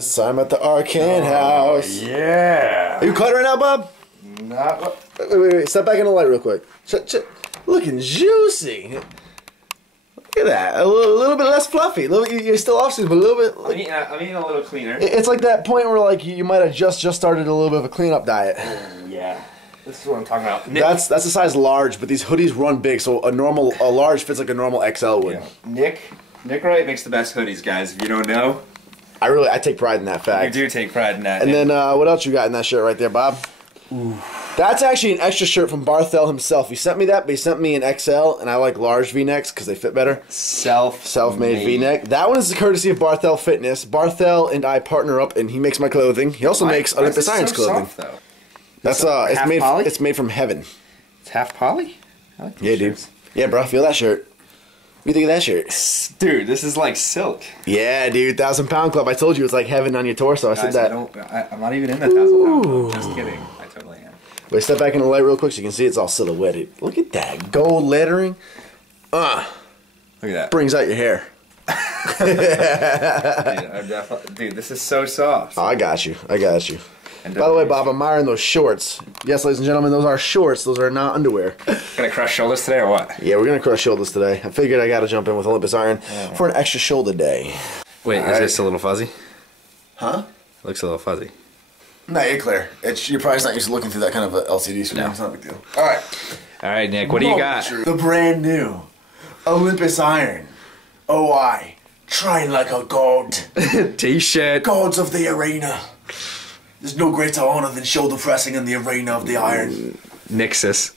So I'm at the Arcane House. Yeah. Are you cut right now, Bob? Not. Wait. Step back in the light real quick. Looking juicy. Look at that. A little bit less fluffy. You're still off season, but a little bit. I'm eating a little cleaner. It's like that point where like you might have just started a little bit of a cleanup diet. Yeah. This is what I'm talking about. That's a size large, but these hoodies run big, so a large fits like a normal XL would. Yeah. Nick Wright makes the best hoodies, guys. If you don't know, I take pride in that fact. You do take pride in that. And then what else you got in that shirt right there, Bob? Ooh. That's actually an extra shirt from Barthel himself. He sent me that, but he sent me an XL, and I like large V-necks because they fit better. Self-made V-neck. That one is courtesy of Barthel Fitness. Barthel and I partner up, and he makes my clothing. He also makes Olympus Irons clothing. Soft, though? That's it's made from heaven. It's half poly? I like these shirts. Dude. Yeah, bro. Feel that shirt. What do you think of that shirt? Dude, this is like silk. Yeah, dude. 1,000 Pound Club. I told you it's like heaven on your torso. I said that. I'm not even in that 1,000 Pound Club. Just kidding. I totally am. Wait, step back in the light real quick so you can see it's all silhouetted. Look at that gold lettering. Look at that. Brings out your hair. Dude, this is so soft. Oh, I got you. And by the way, Bob, I'm admiring those shorts. Yes, ladies and gentlemen, those are shorts. Those are not underwear. Gonna crush shoulders today or what? Yeah, we're gonna crush shoulders today. I figured I gotta jump in with Olympus Iron for an extra shoulder day. Wait, is this a little fuzzy? Huh? Looks a little fuzzy. No, you're clear. You're probably not used to looking through that kind of a LCD screen. No. It's not a big deal. All right, Nick, what do you got? The brand new Olympus Iron OI. Trying like a god. T-shirt. Gods of the arena. There's no greater honor than shoulder pressing in the arena of the iron. Nixus.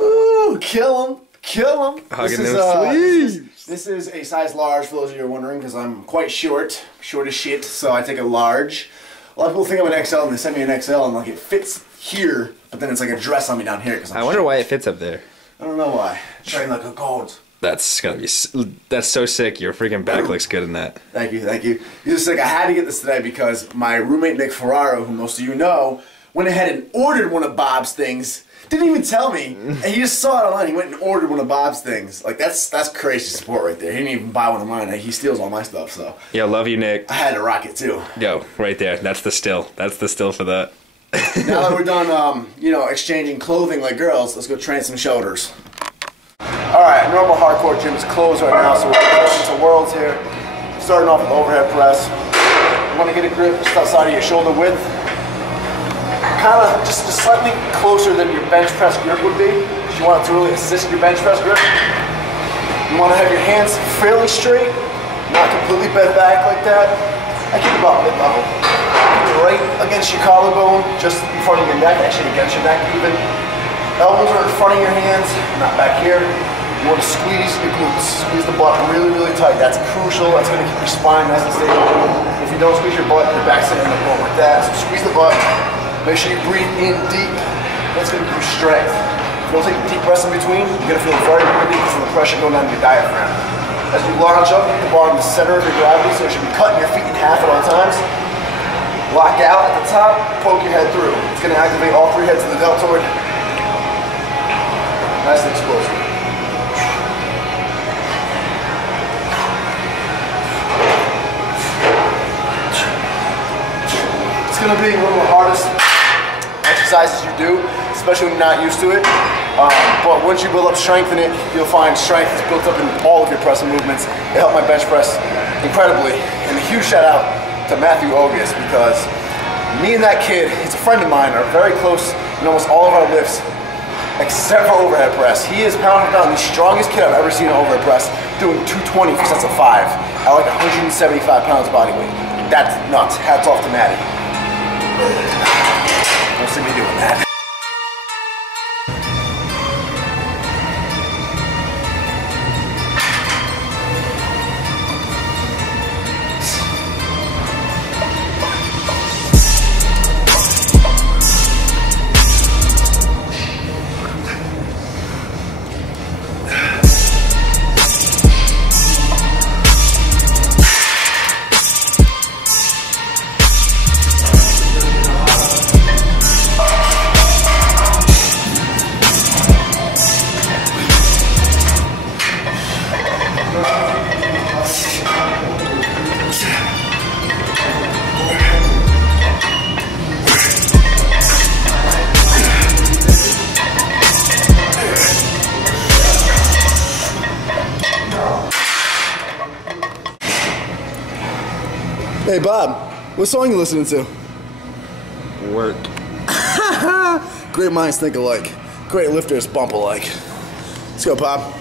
Ooh, kill him. Hugging them sleeves. This is a size large, for those of you who are wondering, because I'm quite short as shit, so I take a large. A lot of people think I'm an XL, and they send me an XL, and like it fits here, but then it's like a dress on me down here. I wonder why it fits up there. I don't know why. Train like a god. That's so sick. Your freaking back looks good in that. Thank you. You're just like, I had to get this today because my roommate Nick Ferraro, who most of you know, went ahead and ordered one of Bob's things. Didn't even tell me, and he just saw it online. He went and ordered one of Bob's things. Like that's crazy support right there. He didn't even buy one of mine. He steals all my stuff. So yeah, love you, Nick. I had to rock it too. Yo, right there. That's the still. That's the still for that. Now that we're done, exchanging clothing like girls, let's go train some shoulders. Alright, normal hardcore gym is closed right now, so we're going into worlds here. Starting off with overhead press. You want to get a grip just outside of your shoulder width. Kind of just slightly closer than your bench press grip would be. If you want it to really assist your bench press grip. You want to have your hands fairly straight, not completely bent back like that. I keep about mid-level. Keep it right against your collarbone, just in front of your neck, actually against your neck even. Elbows are in front of your hands, not back here. You want to squeeze your glutes. Squeeze the butt really, really tight. That's crucial. That's going to keep your spine nice and stable. If you don't squeeze your butt, your back's going to end up going like that. So squeeze the butt. Make sure you breathe in deep. That's going to give you strength. If you don't take deep breaths in between, you're going to feel very windy because of the pressure going down your diaphragm. As you launch up, hit the bar in the center of your gravity, so you should be cutting your feet in half at all times. Lock out at the top, poke your head through. It's going to activate all three heads of the deltoid. Nice and explosive. It's going to be one of the hardest exercises you do, especially when you're not used to it. But once you build up strength in it, you'll find strength is built up in all of your pressing movements. It helped my bench press incredibly. And a huge shout out to Matthew Ogus, because me and that kid, he's a friend of mine, are very close in almost all of our lifts, except for overhead press. He is pound for pound the strongest kid I've ever seen in overhead press, doing 220 for sets of 5 at like 175 pounds body weight. That's nuts. Hats off to Matty. Don't see me doing that. Hey Bob, what song you listening to? Work. Great minds think alike. Great lifters bump alike. Let's go, Bob.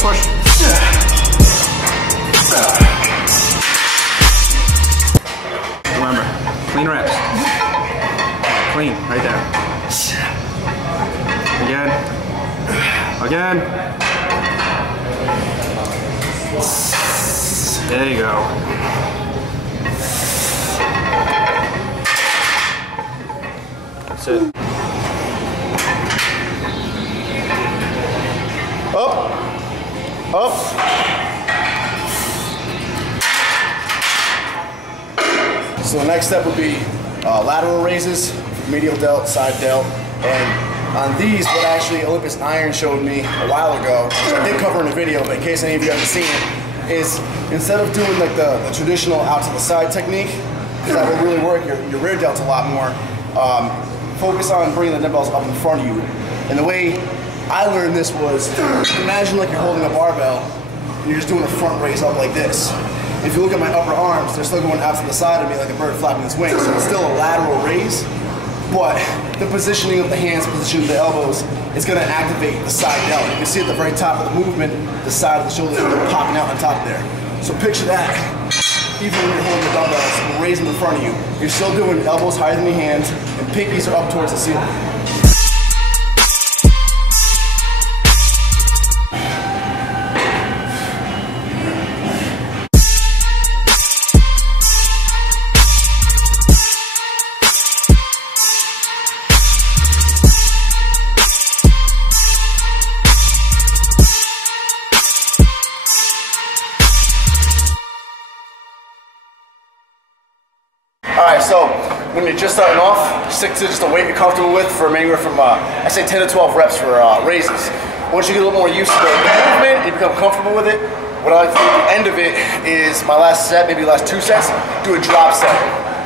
Push. Remember, clean reps. Clean, right there. Again. There you go. That's it. Up. So the next step would be lateral raises, medial delt, side delt, and on these, what actually Olympus Iron showed me a while ago, which I did cover in a video, but in case any of you haven't seen it, is instead of doing like the traditional out to the side technique, because that will really work your rear delts a lot more, focus on bringing the dumbbells up in front of you. And the way I learned this was, imagine like you're holding a barbell and you're just doing a front raise up like this. If you look at my upper arms, they're still going out to the side of me like a bird flapping its wings. So it's still a lateral raise, but the positioning of the hands, positioning of the elbows, is going to activate the side delt. You can see at the very top of the movement, the side of the shoulder is popping out on top there. So picture that. Even when you're holding the dumbbells and raising them in front of you, you're still doing elbows higher than your hands and pinkies are up towards the ceiling. Alright, so when you're just starting off, stick to just a weight you're comfortable with for anywhere from, I say 10 to 12 reps for raises. Once you get a little more used to the movement, you become comfortable with it, what I like to do at the end of it is my last set, maybe the last 2 sets, do a drop set.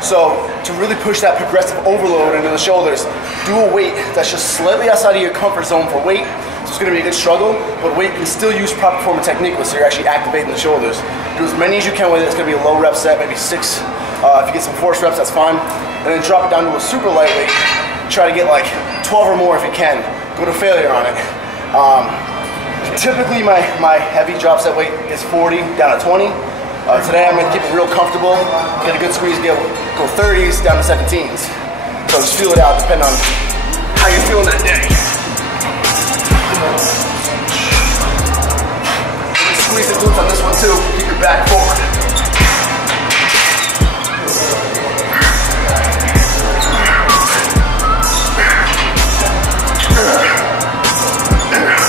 So to really push that progressive overload into the shoulders, do a weight that's just slightly outside of your comfort zone for weight. So it's going to be a good struggle, but weight can still use proper form of technique with, so you're actually activating the shoulders. Do as many as you can with it. It's going to be a low rep set, maybe 6. If you get some force reps, that's fine. And then drop it down to a super lightweight. Try to get like 12 or more if you can. Go to failure on it. Typically my heavy drop set weight is 40 down to 20. Today I'm going to keep it real comfortable, get a good squeeze, go 30s down to 17s. So just feel it out depending on how you're feeling that day. Squeeze the glutes on this one too, keep your back forward.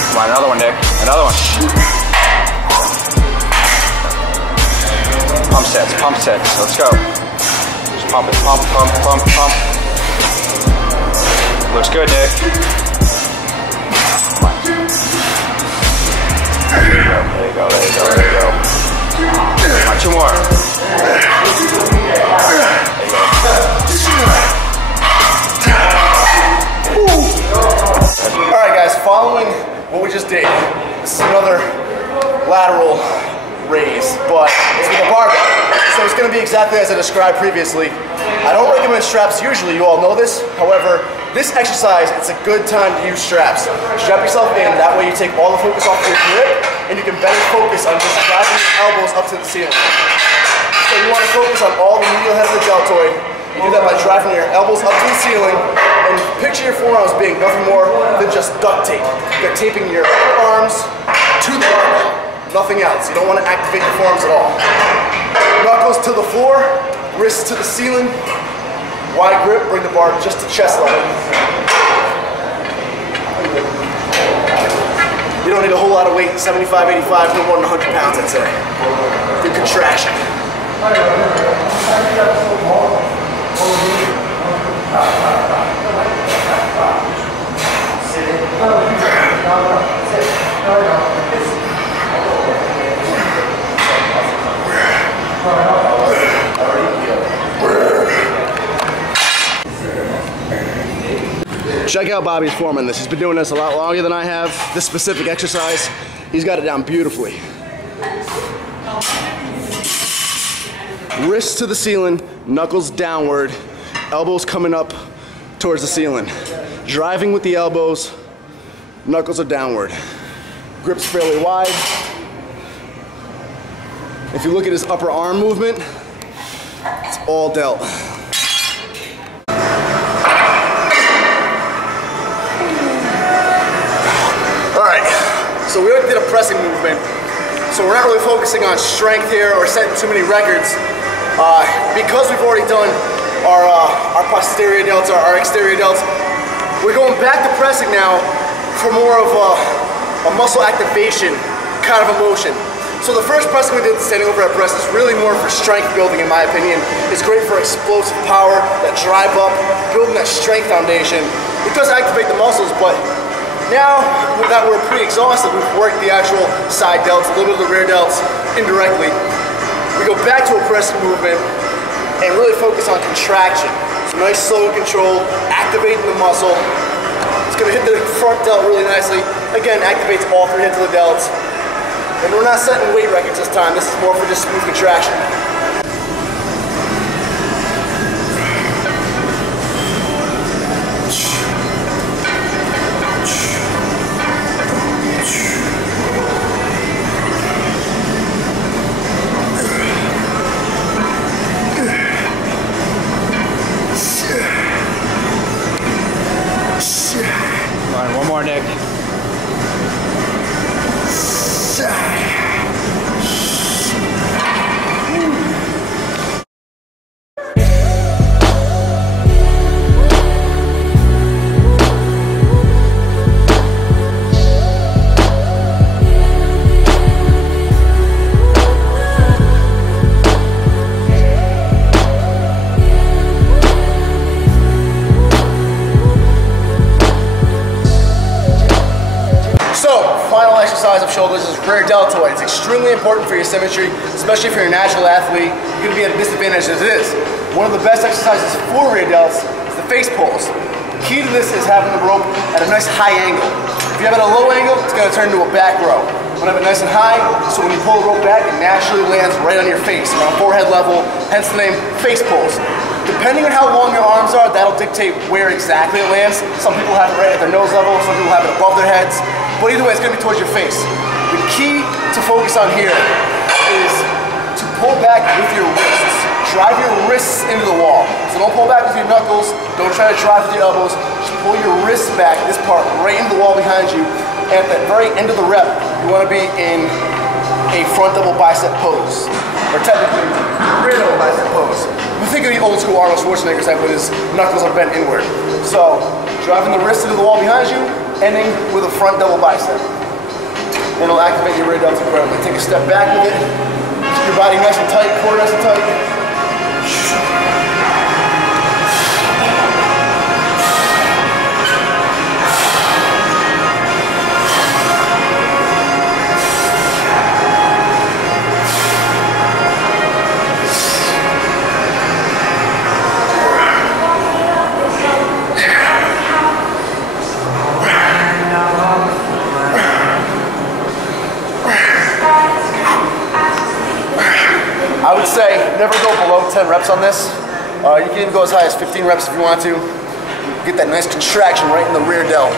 Come on, another one, Nick. Another one. Pump sets. Let's go. Just pump it. Pump. Looks good, Nick. Come on. There you go. Come on, 2 more. There you go. Alright guys, following what we just did, this is another lateral raise, but it's with a barbell. So it's going to be exactly as I described previously. I don't recommend straps usually, you all know this. However, this exercise, it's a good time to use straps. Strap yourself in, that way you take all the focus off your grip, and you can better focus on just driving your elbows up to the ceiling. So you want to focus on all the medial head of the deltoid. You do that by driving your elbows up to the ceiling, and picture your forearms being nothing more than just duct tape. You're taping your upper arms to the barbell, nothing else. You don't want to activate your forearms at all. Knuckles to the floor, wrists to the ceiling, wide grip, bring the bar just to chest level. You don't need a whole lot of weight, 75, 85, no more than 100 pounds, I'd say. Good contraction. Check out Bobby's form on this. He's been doing this a lot longer than I have. This specific exercise, he's got it down beautifully. Wrists to the ceiling, knuckles downward, elbows coming up towards the ceiling. Driving with the elbows, knuckles are downward. Grips fairly wide. If you look at his upper arm movement, it's all delt. Alright, so we already did a pressing movement. So we're not really focusing on strength here or setting too many records. Because we've already done our posterior delts, our exterior delts, we're going back to pressing now for more of a muscle activation kind of a motion. So the first press we did, the standing overhead press, is really more for strength building in my opinion. It's great for explosive power, that drive up, building that strength foundation. It does activate the muscles, but now that we're pretty exhausted, we've worked the actual side delts, a little bit of the rear delts indirectly. We go back to a pressing movement and really focus on contraction. So nice slow control, activating the muscle. It's gonna hit the front delt really nicely. Again, activates all 3 hits of the delts. And we're not setting weight records this time. This is more for just smooth contraction. Come on, one more, Nick. Final exercise of shoulders is rear deltoid. It's extremely important for your symmetry, especially if you're a natural athlete. You're going to be at a disadvantage as it is. One of the best exercises for rear delts is the face pulls. The key to this is having the rope at a nice high angle. If you have it at a low angle, it's going to turn into a back row. You want to have it nice and high, so when you pull the rope back, it naturally lands right on your face, around forehead level, hence the name face pulls. Depending on how long your arms are, that'll dictate where exactly it lands. Some people have it right at their nose level, some people have it above their heads. But either way, it's going to be towards your face. The key to focus on here is to pull back with your wrists. Drive your wrists into the wall. So don't pull back with your knuckles. Don't try to drive with your elbows. Just pull your wrists back, this part, right into the wall behind you. And at the very end of the rep, you want to be in a front double bicep pose. Or technically, rear double bicep pose. We think of the old school Arnold Schwarzenegger type with his knuckles are bent inward. So, driving the wrist into the wall behind you, ending with a front double bicep. And it'll activate your rear delts incredibly. Take a step back with it. Keep your body nice and tight, core nice and tight. I would say never go below 10 reps on this. You can even go as high as 15 reps if you want to. Get that nice contraction right in the rear delt.